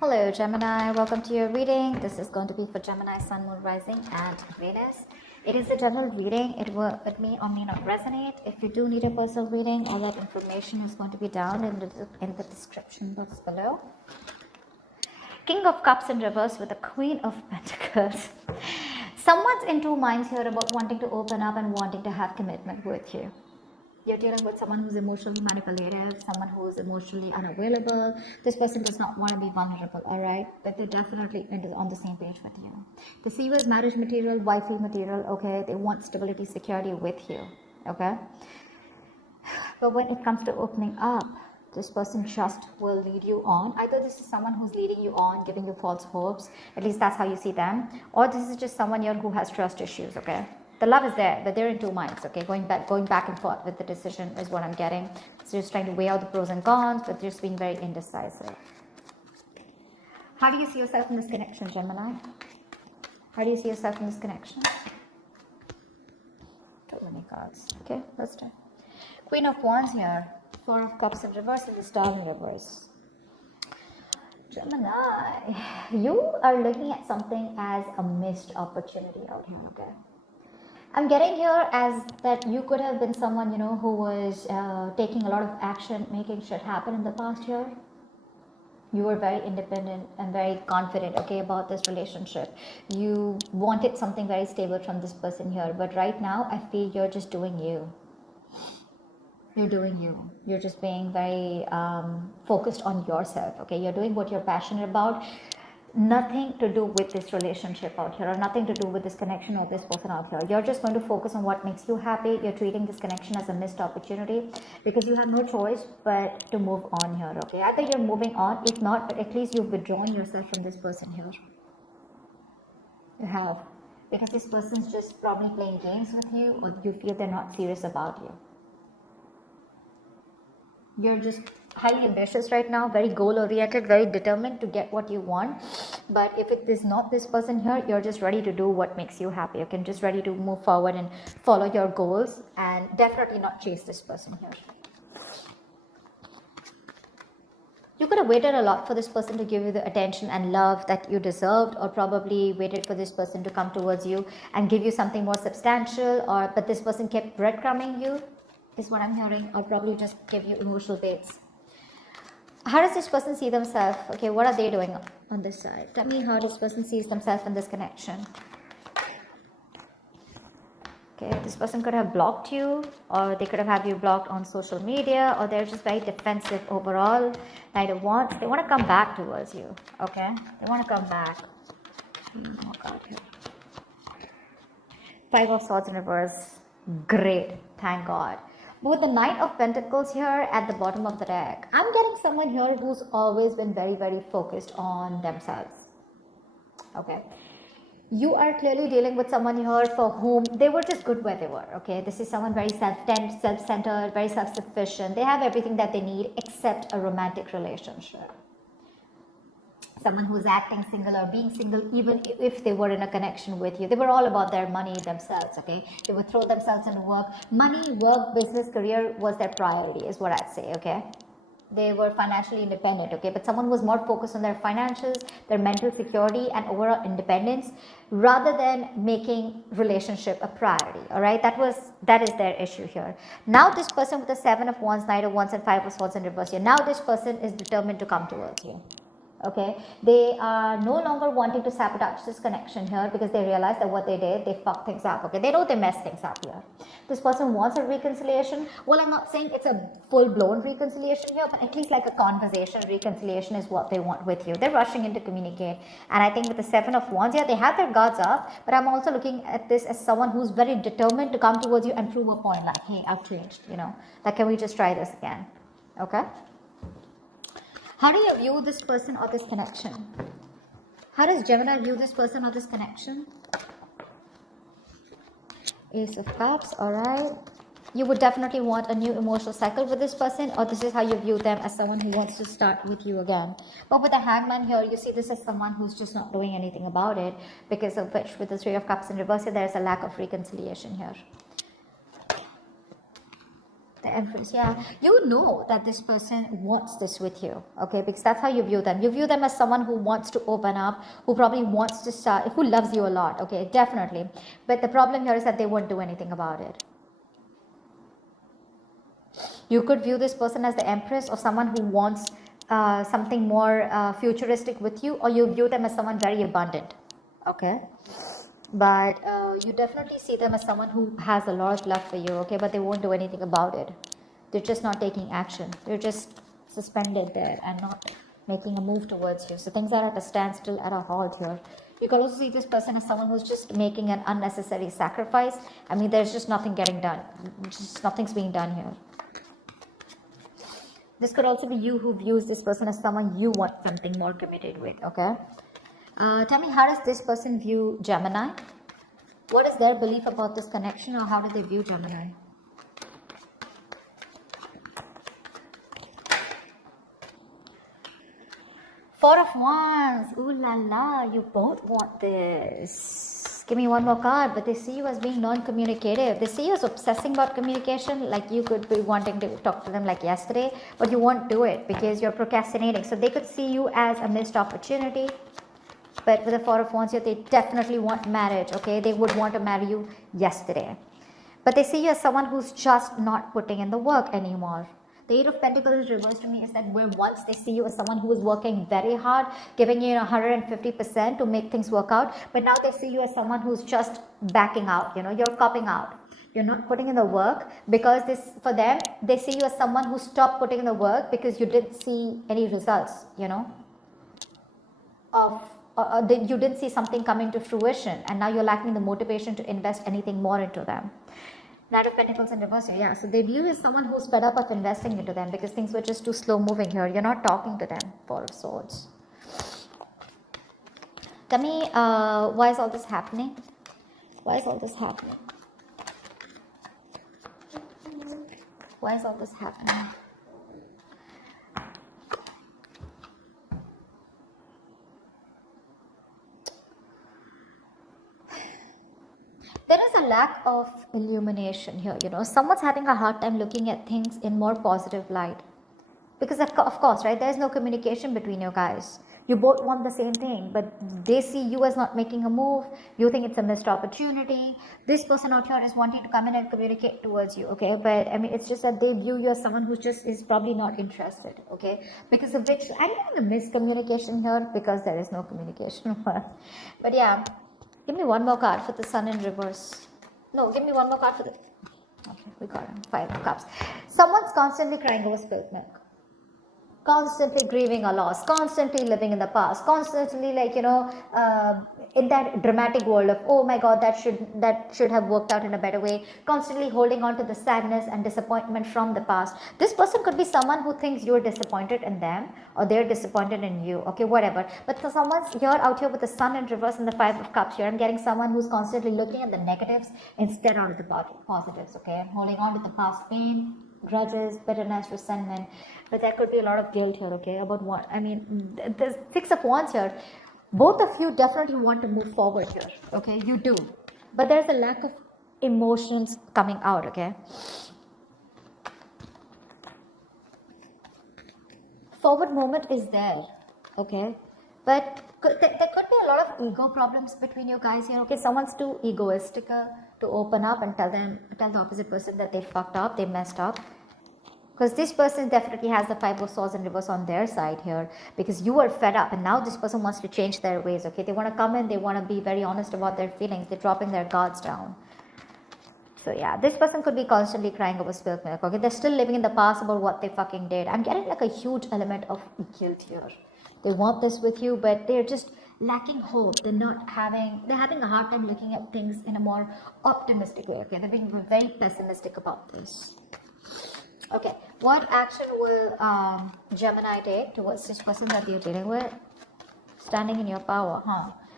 Hello Gemini, welcome to your reading. This is going to be for Gemini, Sun, Moon, Rising and Venus. It is a general reading. It may or may not resonate. If you do need a personal reading, all that information is going to be down in the description box below. King of Cups in reverse with the Queen of Pentacles. Someone's in two minds here about wanting to open up and wanting to have commitment with you. You're dealing with someone who's emotionally manipulative, someone who's emotionally unavailable. This person does not want to be vulnerable, all right? But they're definitely on the same page with you. They see you as marriage material, wifey material, okay? They want stability, security with you, okay? But when it comes to opening up, this person just will lead you on. Either this is someone who's leading you on, giving you false hopes, at least that's how you see them, or this is just someone here who has trust issues, okay? The love is there, but they're in two minds, okay? Going back and forth with the decision is what I'm getting. So just trying to weigh out the pros and cons, but just being very indecisive. How do you see yourself in this connection, Gemini? How do you see yourself in this connection? Too many cards. Okay, let's do. Queen of Wands here. Four of Cups in reverse and the Star in reverse. Gemini, you are looking at something as a missed opportunity out here, okay? I'm getting here as that you could have been someone, who was taking a lot of action, making shit happen in the past year. You were very independent and very confident, okay, about this relationship. You wanted something very stable from this person here. But right now, I feel you're just doing you. You're doing you. You're just being very focused on yourself, okay? You're doing what you're passionate about. Nothing to do with this relationship out here, or nothing to do with this connection or this person out here. You're just going to focus on what makes you happy. You're treating this connection as a missed opportunity because you have no choice but to move on here, okay? Either you're moving on, if not, but at least you've withdrawn yourself from this person here. You have. Because this person's just probably playing games with you, or you feel they're not serious about you. You're just highly ambitious right now, very goal-oriented, very determined to get what you want. But if it is not this person here, you're just ready to do what makes you happy. Okay, just ready to move forward and follow your goals, and definitely not chase this person here. You could have waited a lot for this person to give you the attention and love that you deserved, or probably waited for this person to come towards you and give you something more substantial, but this person kept breadcrumbing you, is what I'm hearing, or probably just give you emotional baits. How does this person see themselves? Okay, what are they doing on this side? Tell me how this person sees themselves in this connection. Okay, this person could have blocked you, or they could have had you blocked on social media, or they're just very defensive overall. Knight of Wands, they want to come back towards you. Okay, they want to come back. Oh God, here. Five of Swords in reverse. Great, thank God. But with the Knight of Pentacles here at the bottom of the deck, I'm getting someone here who's always been very, very focused on themselves. Okay. You are clearly dealing with someone here for whom they were just good where they were. Okay. This is someone very self-centered, very self-sufficient. They have everything that they need except a romantic relationship. Someone who's acting single or being single, even if they were in a connection with you. They were all about their money themselves, okay? They would throw themselves into work. Money, work, business, career was their priority, is what I'd say, okay? They were financially independent, okay? But someone was more focused on their financials, their mental security, and overall independence, rather than making relationship a priority, all right? That is their issue here. Now this person with the Seven of Wands, Knight of Wands, and Five of Swords in reverse here, now this person is determined to come towards you. Okay, they are no longer wanting to sabotage this connection here because they realize that what they did, they fucked things up. Okay, they know they messed things up here. This person wants a reconciliation. Well, I'm not saying it's a full-blown reconciliation here, but at least like a conversation reconciliation is what they want with you. They're rushing in to communicate. And I think with the Seven of Wands, yeah, they have their guards up, but I'm also looking at this as someone who's very determined to come towards you and prove a point like, hey, I've changed, like, can we just try this again? Okay. How do you view this person or this connection? How does Gemini view this person or this connection? Ace of Cups, alright. You would definitely want a new emotional cycle with this person, or this is how you view them as someone who wants to start with you again. But with the Hangman here, you see this as someone who's just not doing anything about it, because of which with the Three of Cups in reverse, there's a lack of reconciliation here. The Empress, yeah. You know that this person wants this with you, okay? Because that's how you view them. You view them as someone who wants to open up, who probably wants to start, who loves you a lot, okay? Definitely. But the problem here is that they won't do anything about it. You could view this person as the Empress or someone who wants something more futuristic with you, or you view them as someone very abundant, okay? But you definitely see them as someone who has a lot of love for you, okay? But they won't do anything about it. They're just not taking action. They're just suspended there and not making a move towards you. So things are at a standstill, at a halt here. You can also see this person as someone who's just making an unnecessary sacrifice. I mean, there's just nothing getting done. Just nothing's being done here. This could also be you who views this person as someone you want something more committed with, okay? Tell me, how does this person view Gemini? What is their belief about this connection, or how do they view Gemini? Four of Wands. Ooh la la, you both want this. Give me one more card. But they see you as being non-communicative. They see you as obsessing about communication. Like you could be wanting to talk to them like yesterday, but you won't do it because you're procrastinating. So they could see you as a missed opportunity. But with the Four of Wands here, they definitely want marriage, okay? They would want to marry you yesterday. But they see you as someone who's just not putting in the work anymore. The Eight of Pentacles reversed to me is that where once they see you as someone who is working very hard, giving you 150% to make things work out, but now they see you as someone who's just backing out, you're copping out. You're not putting in the work because this, for them, they see you as someone who stopped putting in the work because you didn't see any results, you didn't see something coming to fruition, and now you're lacking the motivation to invest anything more into them. Knight of Pentacles in reverse, yeah. So they view you as someone who's fed up of investing into them because things were just too slow moving here. You're not talking to them. Four of Swords. Tell me, why is all this happening? Why is all this happening? Why is all this happening? There is a lack of illumination here, Someone's having a hard time looking at things in more positive light. Because of course, right, there is no communication between you guys. You both want the same thing, but they see you as not making a move. You think it's a missed opportunity. This person out here is wanting to come in and communicate towards you, okay? But, I mean, it's just that they view you as someone who just is probably not interested, okay? Because of which, I'm getting a miscommunication here because there is no communication. But, yeah. Give me one more card for the Sun in reverse. No, give me one more card for the... Okay, we got it. Five of Cups. Someone's constantly crying over spilled milk. Constantly grieving a loss. Constantly living in the past. Constantly, in that dramatic world of, oh my God, that should have worked out in a better way. Constantly holding on to the sadness and disappointment from the past. This person could be someone who thinks you're disappointed in them, or they're disappointed in you, okay, whatever. But for someone's here out here with the Sun in reverse and the Five of Cups here, I'm getting someone who's constantly looking at the negatives instead of the positives, okay? I'm holding on to the past pain, grudges, bitterness, resentment. But there could be a lot of guilt here, okay, about what, I mean, the Six of Wands here, both of you definitely want to move forward here, okay, you do. But there's a lack of emotions coming out, okay. Forward movement is there, okay, but there could be a lot of ego problems between you guys here, okay. Someone's too egoistic to open up and tell the opposite person that they fucked up, they messed up. Because this person definitely has the Five of Swords in reverse on their side here, because you are fed up and now this person wants to change their ways, okay. They want to come in, they want to be very honest about their feelings, they're dropping their guards down. So yeah, this person could be constantly crying over spilled milk, okay. They're still living in the past about what they fucking did. I'm getting like a huge element of guilt here. They want this with you, but they're just lacking hope. They're having a hard time looking at things in a more optimistic way, okay. They're being very pessimistic about this. Okay, what action will Gemini take towards this person that you're dealing with? Standing in your power,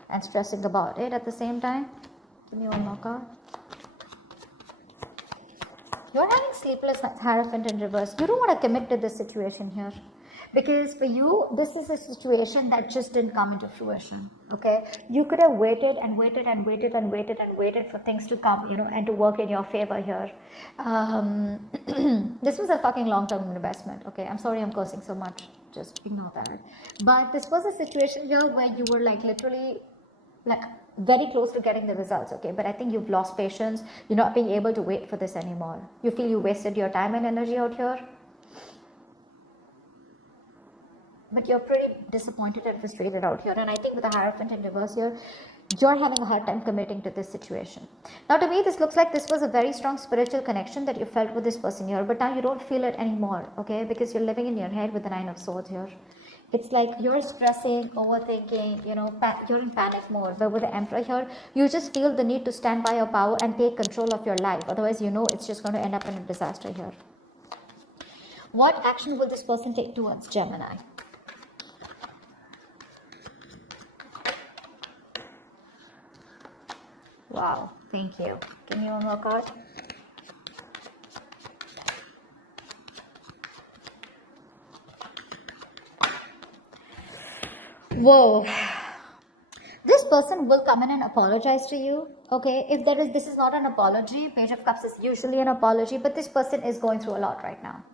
and stressing about it at the same time. Give me one more card. You're having sleepless Hierophant in reverse. You don't want to commit to this situation here. Because for you, this is a situation that just didn't come into fruition. Okay, you could have waited and waited and waited and waited and waited for things to come, and to work in your favor here. This was a fucking long-term investment. Okay, I'm sorry I'm cursing so much. Just ignore that. But this was a situation here where you were like literally like very close to getting the results. Okay, but I think you've lost patience. You're not being able to wait for this anymore. You feel you wasted your time and energy out here. But you're pretty disappointed and frustrated out here. And I think with the Hierophant in reverse here, you're having a hard time committing to this situation. Now to me, this looks like this was a very strong spiritual connection that you felt with this person here, but now you don't feel it anymore, okay? Because you're living in your head with the Nine of Swords here. It's like you're stressing, overthinking, you're in panic mode. But with the Emperor here, you just feel the need to stand by your power and take control of your life. Otherwise, it's just going to end up in a disaster here. What action will this person take towards Gemini? Wow, thank you. Give me one more card. Whoa. This person will come in and apologize to you. Okay, if this is not an apology. Page of Cups is usually an apology, but this person is going through a lot right now.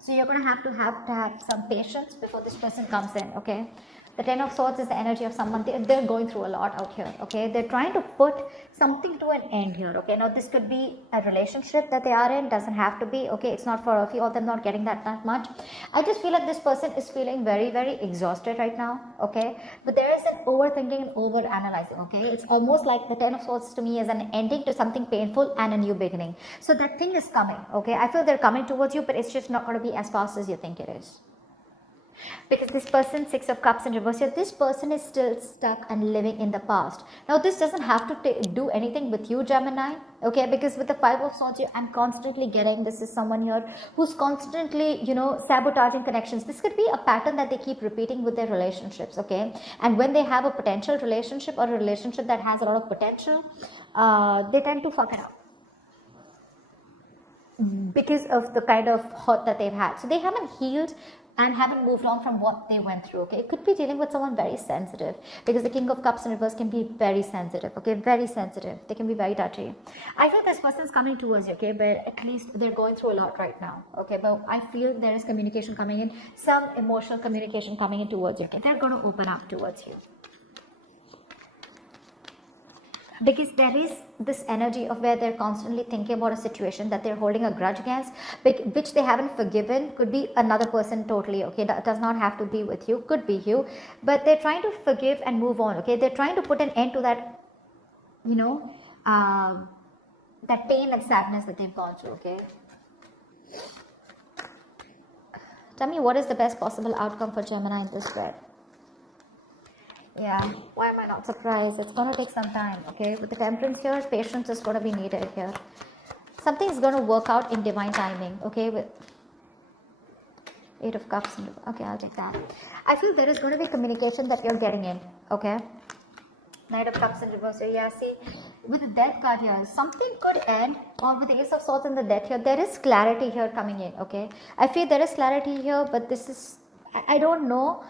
So you're going to have some patience before this person comes in, okay? The Ten of Swords is the energy of someone. They're going through a lot out here, okay? They're trying to put something to an end here, okay? Now, this could be a relationship that they are in. Doesn't have to be, okay? It's not for a few of them not getting that much. I just feel like this person is feeling very, very exhausted right now, okay? But there is an overthinking and over-analyzing, okay? It's almost like the Ten of Swords to me is an ending to something painful and a new beginning. So that thing is coming, okay? I feel they're coming towards you, but it's just not going to be as fast as you think it is. Because this person, Six of Cups in reverse here, this person is still stuck and living in the past. Now this doesn't have to do anything with you, Gemini, okay? Because with the Five of Swords here, I'm constantly getting, this is someone here who's constantly, sabotaging connections. This could be a pattern that they keep repeating with their relationships, okay? And when they have a potential relationship or a relationship that has a lot of potential, they tend to fuck it up because of the kind of hurt that they've had. So they haven't healed and haven't moved on from what they went through, okay? It could be dealing with someone very sensitive, because the King of Cups in reverse can be very sensitive, okay? Very sensitive. They can be very touchy. I feel this person's coming towards you, okay? But at least they're going through a lot right now, okay? But I feel there is communication coming in, some emotional communication coming in towards you, okay? They're going to open up towards you. Because there is this energy of where they're constantly thinking about a situation that they're holding a grudge against, which they haven't forgiven. Could be another person totally, okay? That does not have to be with you, could be you, but they're trying to forgive and move on, okay? They're trying to put an end to that, that pain and sadness that they've gone through, okay? Tell me, what is the best possible outcome for Gemini in this spread? Yeah, why am I not surprised? It's going to take some time, okay? With the Temperance here, patience is going to be needed here. Something is going to work out in divine timing, okay? With Eight of Cups. Okay, I'll take that. I feel there is going to be communication that you're getting in, okay? Knight of Cups in reverse here. Yeah, see, with the Death card here, something could end, or with the Ace of Swords and the Death here, there is clarity here coming in, okay? I feel there is clarity here, but this is, I don't know.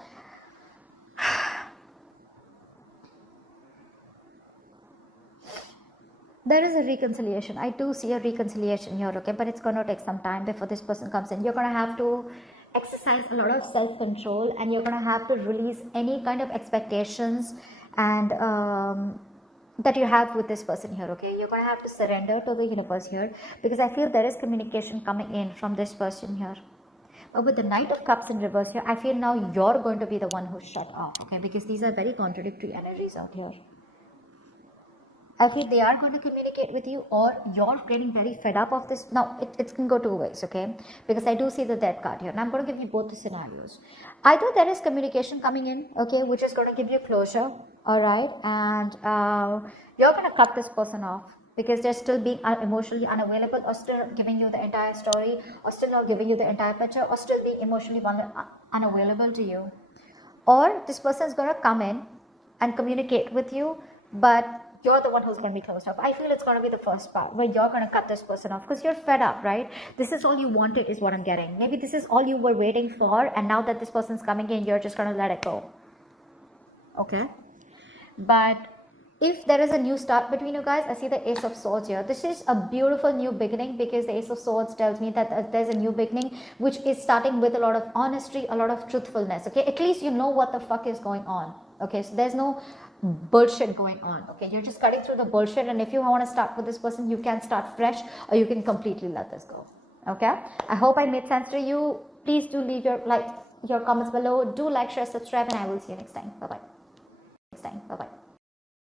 There is a reconciliation. I do see a reconciliation here, okay? But it's going to take some time before this person comes in. You're going to have to exercise a lot of self-control, and you're going to have to release any kind of expectations and that you have with this person here, okay? You're going to have to surrender to the universe here, because I feel there is communication coming in from this person here. But with the Knight of Cups in reverse here, I feel now you're going to be the one who's shut off, okay? Because these are very contradictory energies out here. I feel they are going to communicate with you, or you're getting very fed up of this. Now, it can go two ways, okay? Because I do see the Death card here, and I'm going to give you both the scenarios. Either there is communication coming in, okay, which is going to give you closure, all right? And you're going to cut this person off because they're still being emotionally unavailable, or still giving you the entire story, or still not giving you the entire picture, or still being emotionally unavailable to you. Or this person is going to come in and communicate with you, but you're the one who's going to be closed off. I feel it's going to be the first part where you're going to cut this person off because you're fed up, right? This is all you wanted is what I'm getting. Maybe this is all you were waiting for, and now that this person's coming in, you're just going to let it go. Okay? But if there is a new start between you guys, I see the Ace of Swords here. This is a beautiful new beginning because the Ace of Swords tells me that there's a new beginning which is starting with a lot of honesty, a lot of truthfulness. Okay? At least you know what the fuck is going on. Okay? So there's no bullshit going on. Okay, you're just cutting through the bullshit, and if you want to start with this person, you can start fresh, or you can completely let this go. Okay, I hope I made sense to you. Please do leave your comments below. Do like, share, subscribe, and I will see you next time. Bye bye.